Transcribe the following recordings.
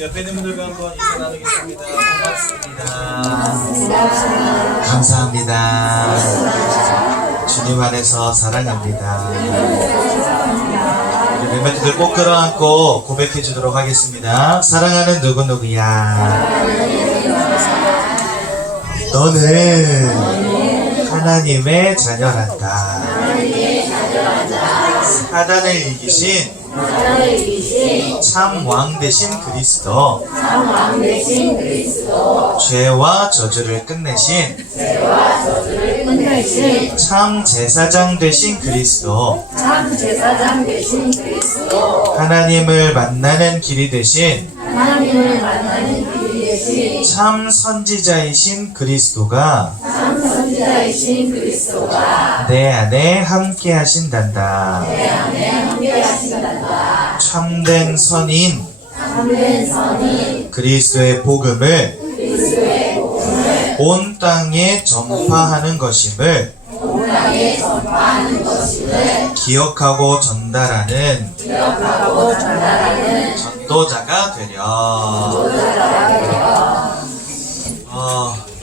옆에 있는 분들과 한번 인사 나누겠습니다. 반갑습니다. 감사합니다. 주님 안에서 사랑합니다. 우리 멤버들 꼭 끌어안고 고백해 주도록 하겠습니다. 사랑하는 누구누구야. 너는 하나님의 자녀란다. 사단을 이기신 참 왕 되신 그리스도, 죄와 저주를 끝내신 참 제사장 되신 그리스도, 하나님을 만나는 길이 되신 참 선지자이신 그리스도가 내 안에 함께 하신단다. 참된 선인 그리스도의 복음을 온 땅에 전파하는 것임을 기억하고 전달하는 전도자가 되려.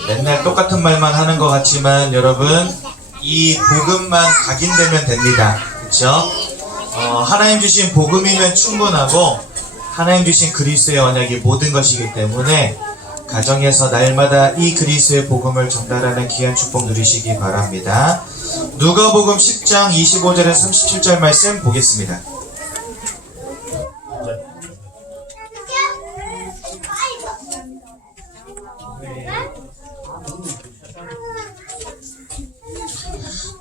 맨날 똑같은 말만 하는 것 같지만 여러분, 이 복음만 각인되면 됩니다. 그쵸? 하나님 주신 복음이면 충분하고 하나님 주신 그리스도의 언약이 모든 것이기 때문에 가정에서 날마다 이 그리스도의 복음을 전달하는 귀한 축복 누리시기 바랍니다. 누가복음 10장 25절에서 37절 말씀 보겠습니다.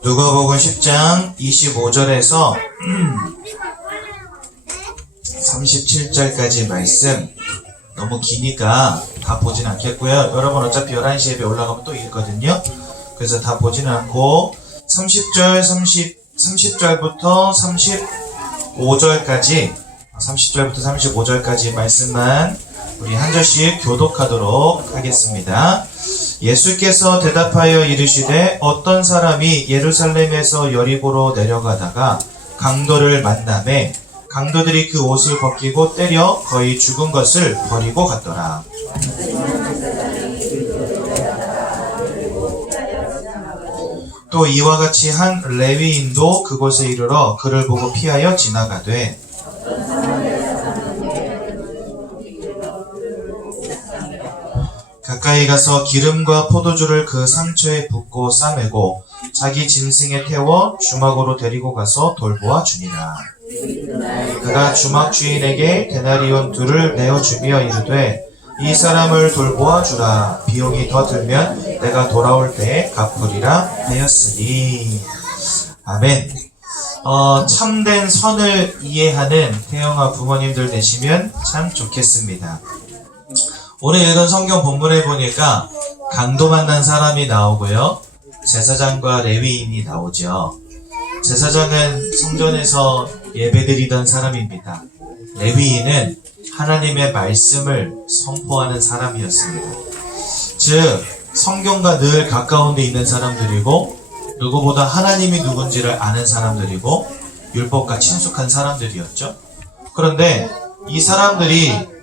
누가복음 10장 25절에서 37절까지 말씀, 너무 기니까 다 보진 않겠고요. 여러분 어차피 11시 예배 올라가면 또 있거든요. 그래서 다 보진 않고 30절부터 35절까지 35절까지 말씀만 우리 한 절씩 교독하도록 하겠습니다. 예수께서 대답하여 이르시되 어떤 사람이 예루살렘에서 여리고로 내려가다가 강도를 만나매 강도들이 그 옷을 벗기고 때려 거의 죽은 것을 버리고 갔더라. 또 이와 같이 한 레위인도 그곳에 이르러 그를 보고 피하여 지나가되 가까이 가서 기름과 포도주를 그 상처에 붓고 싸매고 자기 짐승에 태워 주막으로 데리고 가서 돌보아 주니라. 그가 주막 주인에게 데나리온 2를 내어주며 이르되 이 사람을 돌보아 주라. 비용이 더 들면 내가 돌아올 때에 갚으리라 하였으니. 아멘. 참된 선을 이해하는 태영아 부모님들 되시면 참 좋겠습니다. 오늘 읽은 성경 본문에 보니까 강도 만난 사람이 나오고요, 제사장과 레위인이 나오죠. 제사장은 성전에서 예배드리던 사람입니다. 레위인은 하나님의 말씀을 선포하는 사람이었습니다. 즉 성경과 늘 가까운 데 있는 사람들이고 누구보다 하나님이 누군지를 아는 사람들이고 율법과 친숙한 사람들이었죠. 그런데 이 사람들이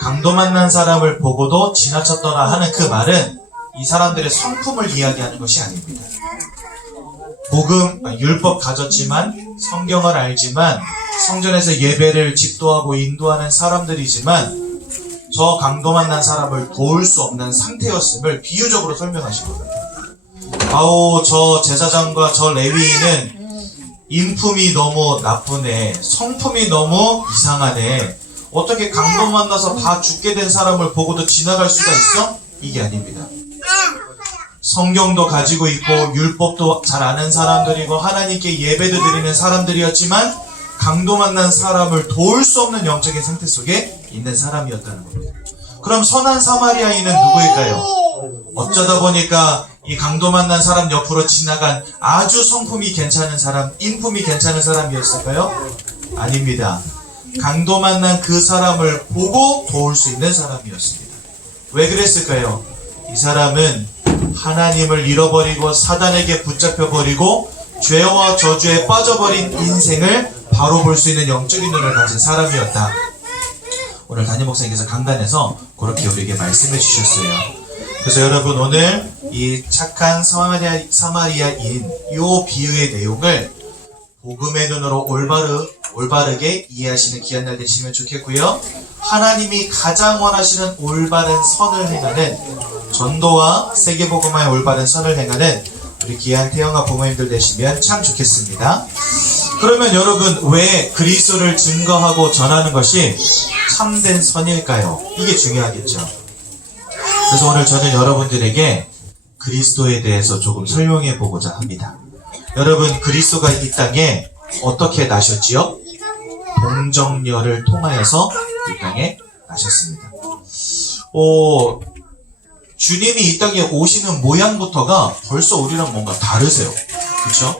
강도 만난 사람을 보고도 지나쳤더라 하는 그 말은 이 사람들의 성품을 이야기하는 것이 아닙니다. 율법 가졌지만 성경을 알지만 성전에서 예배를 집도하고 인도하는 사람들이지만 저 강도 만난 사람을 도울 수 없는 상태였음을 비유적으로 설명하시거든요. 저 제사장과 저 레위인은 인품이 너무 나쁘네, 성품이 너무 이상하네, 어떻게 강도 만나서 다 죽게 된 사람을 보고도 지나갈 수가 있어? 이게 아닙니다. 성경도 가지고 있고 율법도 잘 아는 사람들이고 하나님께 예배도 드리는 사람들이었지만 강도 만난 사람을 도울 수 없는 영적인 상태 속에 있는 사람이었다는 겁니다. 그럼 선한 사마리아인은 누구일까요? 어쩌다 보니까 이 강도 만난 사람 옆으로 지나간 아주 성품이 괜찮은 사람, 인품이 괜찮은 사람이었을까요? 아닙니다. 강도 만난 그 사람을 보고 도울 수 있는 사람이었습니다. 왜 그랬을까요? 이 사람은 하나님을 잃어버리고 사단에게 붙잡혀버리고 죄와 저주에 빠져버린 인생을 바로 볼 수 있는 영적인 눈을 가진 사람이었다. 오늘 담임 목사님께서 강단에서 그렇게 우리에게 말씀해 주셨어요. 그래서 여러분 오늘 이 착한 사마리아인 이 비유의 내용을 복음의 눈으로 올바르게 이해하시는 귀한 날 되시면 좋겠고요. 하나님이 가장 원하시는 올바른 선을 행하는, 전도와 세계복음화의 올바른 선을 행하는 우리 귀한 태영아 부모님들 되시면 참 좋겠습니다. 그러면 여러분, 왜 그리스도를 증거하고 전하는 것이 참된 선일까요? 이게 중요하겠죠. 그래서 오늘 저는 여러분들에게 그리스도에 대해서 조금 설명해 보고자 합니다. 여러분, 그리스도가 이 땅에 어떻게 나셨지요? 동정녀를 통하여서 이 땅에 나셨습니다. 주님이 이 땅에 오시는 모양부터가 벌써 우리랑 뭔가 다르세요. 그렇죠?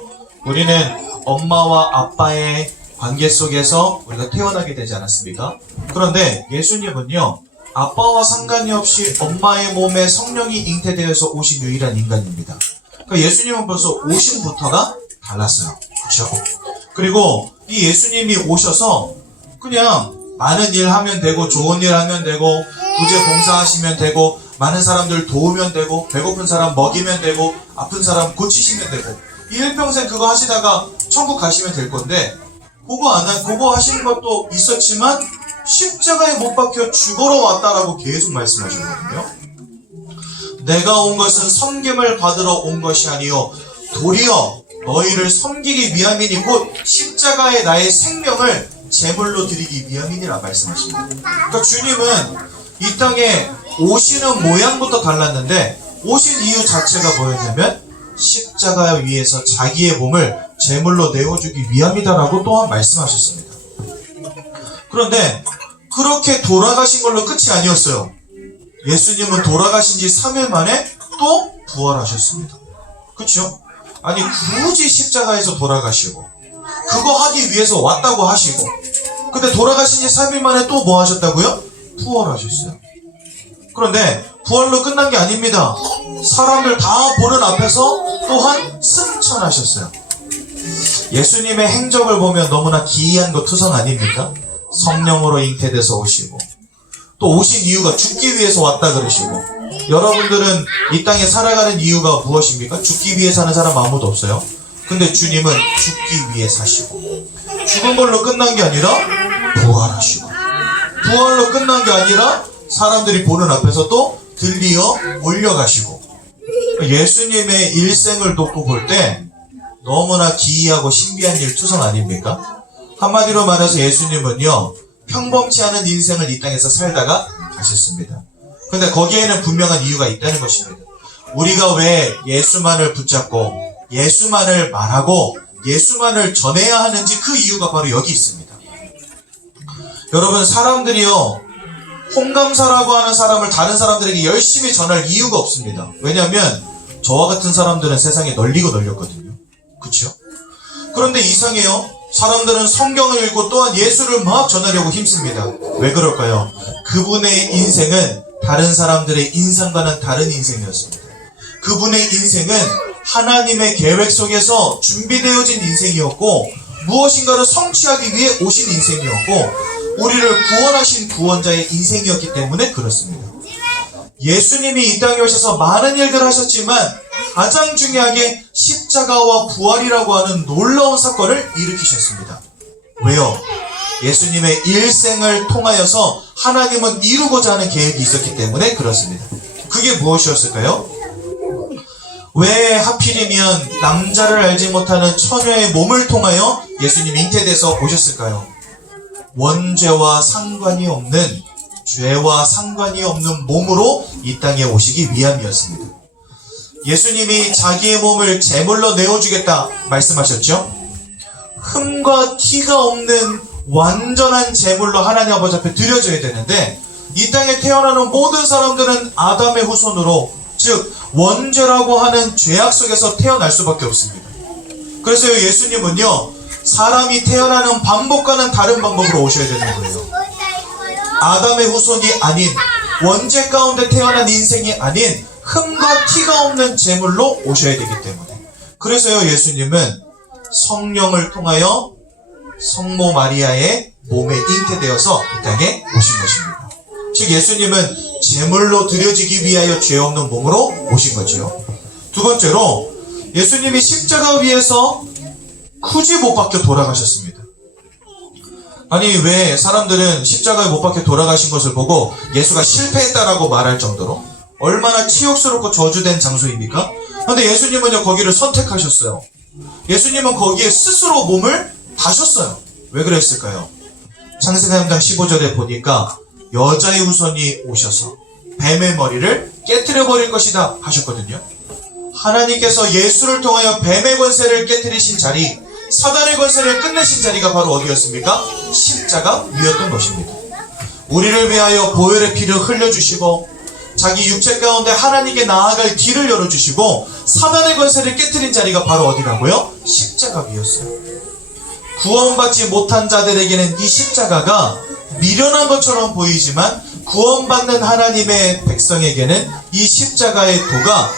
우리는 엄마와 아빠의 관계 속에서 우리가 태어나게 되지 않았습니까? 그런데 예수님은요, 아빠와 상관이 없이 엄마의 몸에 성령이 잉태되어서 오신 유일한 인간입니다. 그러니까 예수님은 벌써 오심부터가 달랐어요. 그렇죠? 그리고 이 예수님이 오셔서 그냥 많은 일 하면 되고, 좋은 일 하면 되고, 구제 봉사하시면 되고, 많은 사람들 도우면 되고, 배고픈 사람 먹이면 되고, 아픈 사람 고치시면 되고, 일평생 그거 하시다가 천국 가시면 될 건데, 그거 하시는 것도 있었지만 십자가에 못 박혀 죽으러 왔다라고 계속 말씀하셨거든요. 내가 온 것은 섬김을 받으러 온 것이 아니요 도리어 너희를 섬기기 위함이니 곧 십자가에 나의 생명을 제물로 드리기 위함이니라 말씀하십니다. 그러니까 주님은 이 땅에 오시는 모양부터 달랐는데, 오신 이유 자체가 뭐였냐면 십자가 위에서 자기의 몸을 제물로 내어주기 위함이다라고 또한 말씀하셨습니다. 그런데 그렇게 돌아가신 걸로 끝이 아니었어요. 예수님은 돌아가신 지 3일 만에 또 부활하셨습니다. 그렇죠? 아니, 굳이 십자가에서 돌아가시고 그거 하기 위해서 왔다고 하시고, 근데 돌아가신 지 3일 만에 또 뭐 하셨다고요? 부활하셨어요. 그런데 부활로 끝난 게 아닙니다. 사람들 다 보는 앞에서 또한 승천하셨어요. 예수님의 행적을 보면 너무나 기이한 거 투성 아닙니까? 성령으로 잉태돼서 오시고, 또 오신 이유가 죽기 위해서 왔다 그러시고, 여러분들은 이 땅에 살아가는 이유가 무엇입니까? 죽기 위해 사는 사람 아무도 없어요. 근데 주님은 죽기 위해 사시고, 죽은 걸로 끝난 게 아니라 부활하시고, 부활로 끝난 게 아니라 사람들이 보는 앞에서 또 들리어 올려가시고, 예수님의 일생을 놓고 볼 때 너무나 기이하고 신비한 일 투성 아닙니까? 한마디로 말해서 예수님은요, 평범치 않은 인생을 이 땅에서 살다가 가셨습니다. 근데 거기에는 분명한 이유가 있다는 것입니다. 우리가 왜 예수만을 붙잡고 예수만을 말하고 예수만을 전해야 하는지, 그 이유가 바로 여기 있습니다. 여러분, 사람들이요, 홍감사라고 하는 사람을 다른 사람들에게 열심히 전할 이유가 없습니다. 왜냐하면 저와 같은 사람들은 세상에 널리고 널렸거든요. 그렇죠? 그런데 이상해요. 사람들은 성경을 읽고 또한 예수를 막 전하려고 힘씁니다. 왜 그럴까요? 그분의 인생은 다른 사람들의 인생과는 다른 인생이었습니다. 그분의 인생은 하나님의 계획 속에서 준비되어진 인생이었고, 무엇인가를 성취하기 위해 오신 인생이었고, 우리를 구원하신 구원자의 인생이었기 때문에 그렇습니다. 예수님이 이 땅에 오셔서 많은 일들을 하셨지만 가장 중요하게 십자가와 부활이라고 하는 놀라운 사건을 일으키셨습니다. 왜요? 예수님의 일생을 통하여서 하나님은 이루고자 하는 계획이 있었기 때문에 그렇습니다. 그게 무엇이었을까요? 왜 하필이면 남자를 알지 못하는 처녀의 몸을 통하여 예수님이 잉태돼서 오셨을까요? 원죄와 상관이 없는, 죄와 상관이 없는 몸으로 이 땅에 오시기 위함이었습니다. 예수님이 자기의 몸을 제물로 내어주겠다 말씀하셨죠? 흠과 티가 없는 완전한 제물로 하나님 아버지 앞에 드려져야 되는데, 이 땅에 태어나는 모든 사람들은 아담의 후손으로, 즉 원죄라고 하는 죄악 속에서 태어날 수밖에 없습니다. 그래서 예수님은요, 사람이 태어나는 방법과는 다른 방법으로 오셔야 되는 거예요. 아담의 후손이 아닌, 원죄 가운데 태어난 인생이 아닌 흠과 티가 없는 제물로 오셔야 되기 때문에. 그래서요, 예수님은 성령을 통하여 성모 마리아의 몸에 잉태되어서 이 땅에 오신 것입니다. 즉 예수님은 제물로 드려지기 위하여 죄 없는 몸으로 오신 거지요. 두 번째로 예수님이 십자가 위에서 굳이 못 박혀 돌아가셨습니다. 아니 왜 사람들은 십자가에 못 박혀 돌아가신 것을 보고 예수가 실패했다라고 말할 정도로 얼마나 치욕스럽고 저주된 장소입니까? 그런데 예수님은요 거기를 선택하셨어요. 예수님은 거기에 스스로 몸을 다셨어요. 왜 그랬을까요? 창세기 3장 15절에 보니까 여자의 후손이 오셔서 뱀의 머리를 깨트려 버릴 것이다 하셨거든요. 하나님께서 예수를 통하여 뱀의 권세를 깨트리신 자리, 사단의 권세를 끝내신 자리가 바로 어디였습니까? 십자가 위였던 것입니다. 우리를 위하여 보혈의 피를 흘려주시고 자기 육체 가운데 하나님께 나아갈 길을 열어주시고 사단의 권세를 깨트린 자리가 바로 어디라고요? 십자가 위였어요. 구원받지 못한 자들에게는 이 십자가가 미련한 것처럼 보이지만 구원받는 하나님의 백성에게는 이 십자가의 도가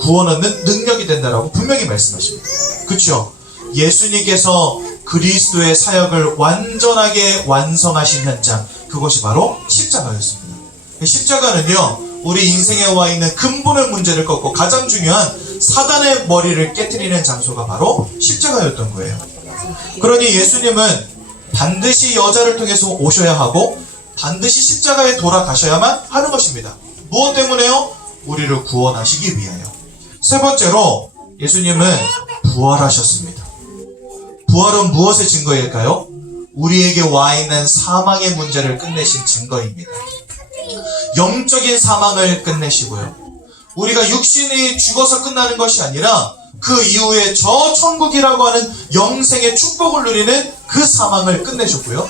구원 얻는 능력이 된다라고 분명히 말씀하십니다. 그렇죠? 예수님께서 그리스도의 사역을 완전하게 완성하신 현장, 그것이 바로 십자가였습니다. 십자가는요 우리 인생에 와 있는 근본의 문제를 꺾고 가장 중요한 사단의 머리를 깨트리는 장소가 바로 십자가였던 거예요. 그러니 예수님은 반드시 여자를 통해서 오셔야 하고 반드시 십자가에 돌아가셔야만 하는 것입니다. 무엇 때문에요? 우리를 구원하시기 위하여. 세 번째로 예수님은 부활하셨습니다. 부활은 무엇의 증거일까요? 우리에게 와 있는 사망의 문제를 끝내신 증거입니다. 영적인 사망을 끝내시고요. 우리가 육신이 죽어서 끝나는 것이 아니라 그 이후에 저 천국이라고 하는 영생의 축복을 누리는 그 사망을 끝내셨고요.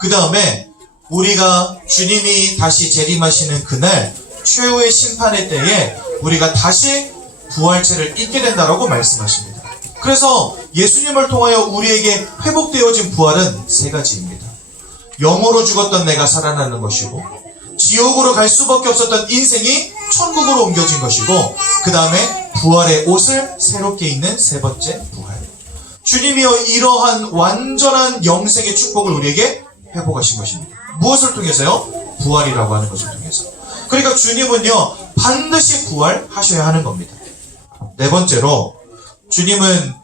그 다음에 우리가 주님이 다시 재림하시는 그날 최후의 심판의 때에 우리가 다시 부활체를 입게 된다라고 말씀하십니다. 그래서 예수님을 통하여 우리에게 회복되어진 부활은 세 가지입니다. 영으로 죽었던 내가 살아나는 것이고, 지옥으로 갈 수밖에 없었던 인생이 천국으로 옮겨진 것이고, 그 다음에 부활의 옷을 새롭게 입는 세 번째 부활. 주님이여 이러한 완전한 영생의 축복을 우리에게 회복하신 것입니다. 무엇을 통해서요? 부활이라고 하는 것을 통해서. 그러니까 주님은요 반드시 부활하셔야 하는 겁니다. 네 번째로 주님은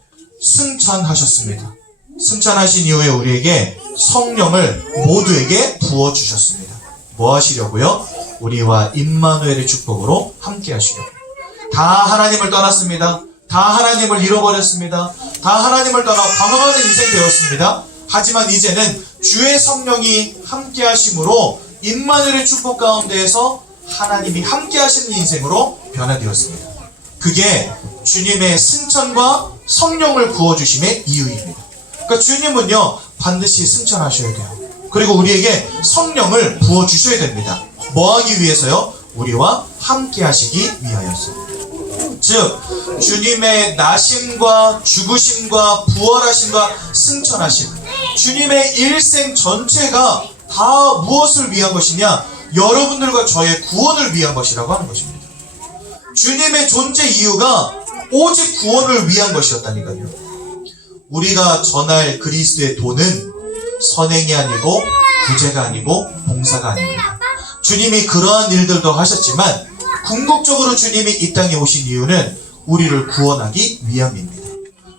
승천하셨습니다. 승천하신 이후에 우리에게 성령을 모두에게 부어주셨습니다. 뭐 하시려고요? 우리와 임마누엘의 축복으로 함께 하시려고. 다 하나님을 떠났습니다. 다 하나님을 잃어버렸습니다. 다 하나님을 떠나 방황하는 인생 되었습니다. 하지만 이제는 주의 성령이 함께 하심으로 임마누엘의 축복 가운데에서 하나님이 함께 하시는 인생으로 변화되었습니다. 그게 주님의 승천과 성령을 부어주심의 이유입니다. 그러니까 주님은요 반드시 승천하셔야 돼요. 그리고 우리에게 성령을 부어주셔야 됩니다. 뭐 하기 위해서요? 우리와 함께 하시기 위하여서. 즉 주님의 나심과 죽으심과 부활하심과 승천하심, 주님의 일생 전체가 다 무엇을 위한 것이냐? 여러분들과 저의 구원을 위한 것이라고 하는 것입니다. 주님의 존재 이유가 오직 구원을 위한 것이었다니까요. 우리가 전할 그리스도의 도는 선행이 아니고 구제가 아니고 봉사가 아닙니다. 주님이 그러한 일들도 하셨지만 궁극적으로 주님이 이 땅에 오신 이유는 우리를 구원하기 위함입니다.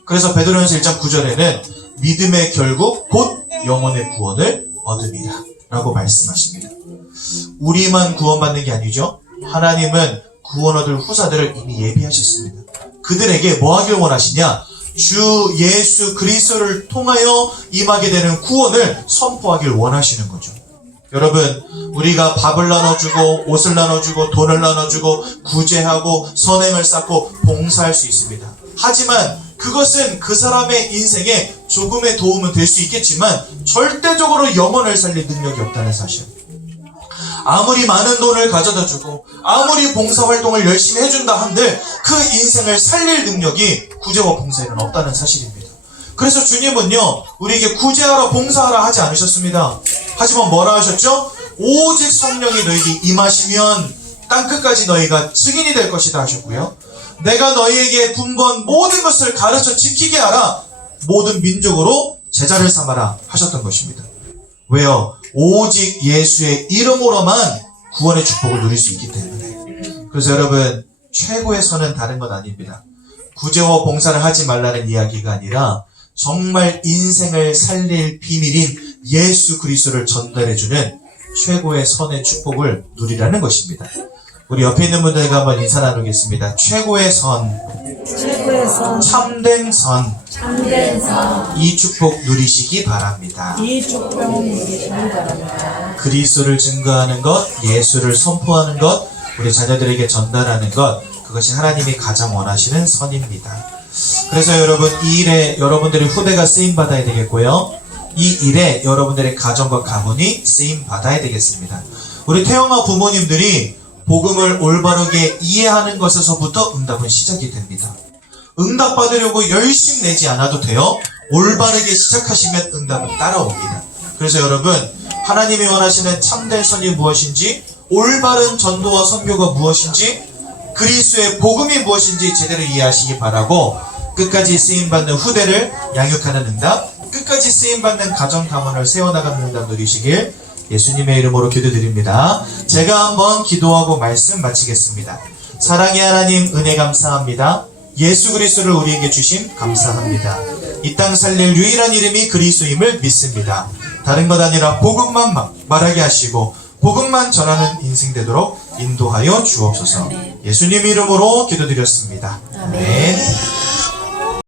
그래서 베드로전서 1장 9절에는 믿음의 결국 곧 영혼의 구원을 얻음이라 라고 말씀하십니다. 우리만 구원받는 게 아니죠. 하나님은 구원 얻을 후사들을 이미 예비하셨습니다. 그들에게 뭐 하길 원하시냐? 주 예수 그리스도를 통하여 임하게 되는 구원을 선포하길 원하시는 거죠. 여러분, 우리가 밥을 나눠주고 옷을 나눠주고 돈을 나눠주고 구제하고 선행을 쌓고 봉사할 수 있습니다. 하지만 그것은 그 사람의 인생에 조금의 도움은 될 수 있겠지만 절대적으로 영혼을 살릴 능력이 없다는 사실. 아무리 많은 돈을 가져다 주고 아무리 봉사활동을 열심히 해준다 한들 그 인생을 살릴 능력이 구제와 봉사에는 없다는 사실입니다. 그래서 주님은요 우리에게 구제하라 봉사하라 하지 않으셨습니다. 하지만 뭐라 하셨죠? 오직 성령이 너에게 임하시면 땅끝까지 너희가 증인이 될 것이다 하셨고요. 내가 너희에게 분번 모든 것을 가르쳐 지키게 하라. 모든 민족으로 제자를 삼아라 하셨던 것입니다. 왜요? 오직 예수의 이름으로만 구원의 축복을 누릴 수 있기 때문에. 그래서 여러분, 최고의 선은 다른 건 아닙니다. 구제와 봉사를 하지 말라는 이야기가 아니라 정말 인생을 살릴 비밀인 예수 그리스도를 전달해주는 최고의 선의 축복을 누리라는 것입니다. 우리 옆에 있는 분들과 한번 인사 나누겠습니다. 최고의 선, 참된 선, 이 축복 누리시기 바랍니다. 그리스도를 증거하는 것, 예수를 선포하는 것, 우리 자녀들에게 전달하는 것, 그것이 하나님이 가장 원하시는 선입니다. 그래서 여러분, 이 일에 여러분들의 후대가 쓰임받아야 되겠고요. 이 일에 여러분들의 가정과 가문이 쓰임받아야 되겠습니다. 우리 태영아 부모님들이 복음을 올바르게 이해하는 것에서부터 응답은 시작이 됩니다. 응답 받으려고 열심 내지 않아도 돼요. 올바르게 시작하시면 응답은 따라옵니다. 그래서 여러분, 하나님이 원하시는 참된 선이 무엇인지, 올바른 전도와 선교가 무엇인지, 그리스도의 복음이 무엇인지 제대로 이해하시기 바라고, 끝까지 쓰임받는 후대를 양육하는 응답, 끝까지 쓰임받는 가정 가문을 세워나가는 응답 누리시길 예수님의 이름으로 기도드립니다. 제가 한번 기도하고 말씀 마치겠습니다. 사랑의 하나님, 은혜 감사합니다. 예수 그리스도를 우리에게 주심 감사합니다. 이 땅 살릴 유일한 이름이 그리스도임을 믿습니다. 다른 것 아니라 복음만 말하게 하시고 복음만 전하는 인생 되도록 인도하여 주옵소서. 예수님 이름으로 기도드렸습니다. 아멘.